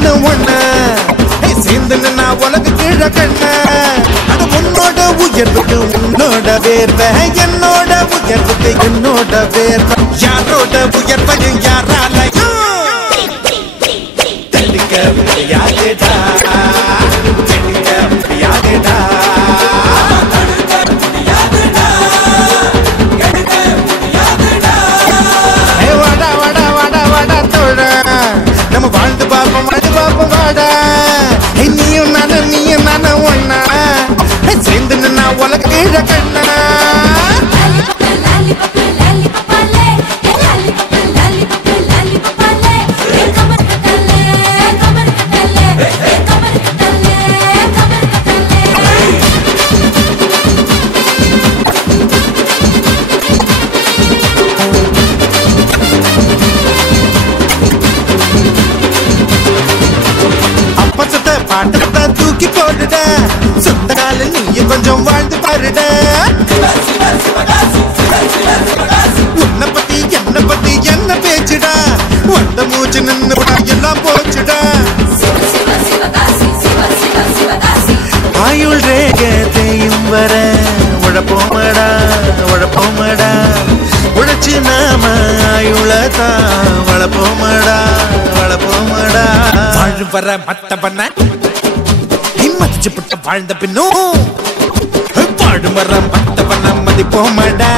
நானும் ஒண்ணு சேர்ந்து நின்னா உலக கீழ கண்ண அது உன்னோட உயர்வுக்கு உன்னோட வேர்வை என்னோட உயர்வுக்கு என்னோட வேர்வை யாரோட உயர்வையும் யாராலையும் தடுக்க முடியாதுடா தடுக்க முடியாதுடா வாடா வாடா வாடா வாடா தோழ நம்ம வாழ்ந்து பார்ப்போம் வாழ்ந்து பார்ப்போம் வாடா நீயும் நானும் ஒண்ணா சேர்ந்து நின்னா உலக கீழ கண்ணா பாட்டத்தை தூக்கி போடுட சொந்த கால நீயும் கொஞ்சம் வாழ்ந்து பாருட உன்னை பத்தி என்ன பேச்சுடா வந்த மூச்சு நின்று எல்லாம் போச்சுடா ஆயுள் ரேகத்தையும் வர உழப்போமடா உழப்போமடா உழைச்சு நாம ஆயுளதான் வளப்போமடா வளப்போமடா வாழ் வர மத்த பண்ண மதிச்சுப்பட்ட வாழ்ந்த பின்னும் பாடும் வர மத்த பண்ண மதிப்போமடா